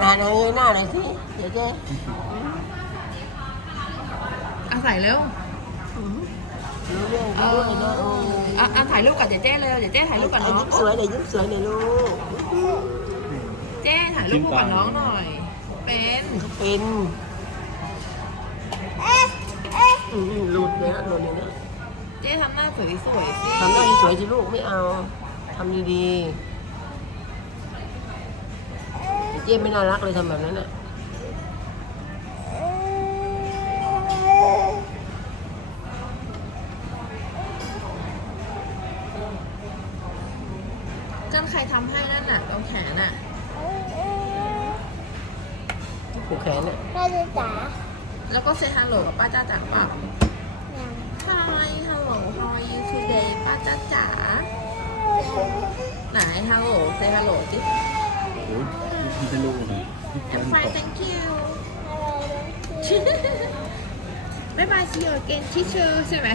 หน้าหน้าเงยหน้าหน่อยสิเดี๋ยวเจ๊อาศัยเร็วรู้เรื่องเอรู้อเรื่องนาะเอออะอะถ่ายรูปกับเจ๊เจ๊เลยเดี๋ยวเจ๊ถ่ายรูปกับน้องยิ้มสวยเลยยิ้มสวยเลยลูกเจ๊ถ่ายรูปคู่กับน้องหน่อย เป็นเขาเป็นอืมหลุดเลยนะหลุดเลยนะเจ๊ทำหน้าสวยสวยๆสิทำหน้าสวยๆสิลูกไม่เอาทำดีๆ เจ๊ไม่น่ารักเลยทำแบบนั้นอะกันใครทำให้นั่นน่ะตรงแขนน่ะผูกแขนอะแม่ดูจ๋าแล้วก็เซฮัลโหลกับป้าจ้าจ๋าเปล่ายัง Hi hello how are you today ป้าจ้าจ๋าไหน hello say hello สิโอ้ย มีทะลุนะ I'm fine thank you อะไรนะบ๊ายบาย see you again teacher ใช่ไหม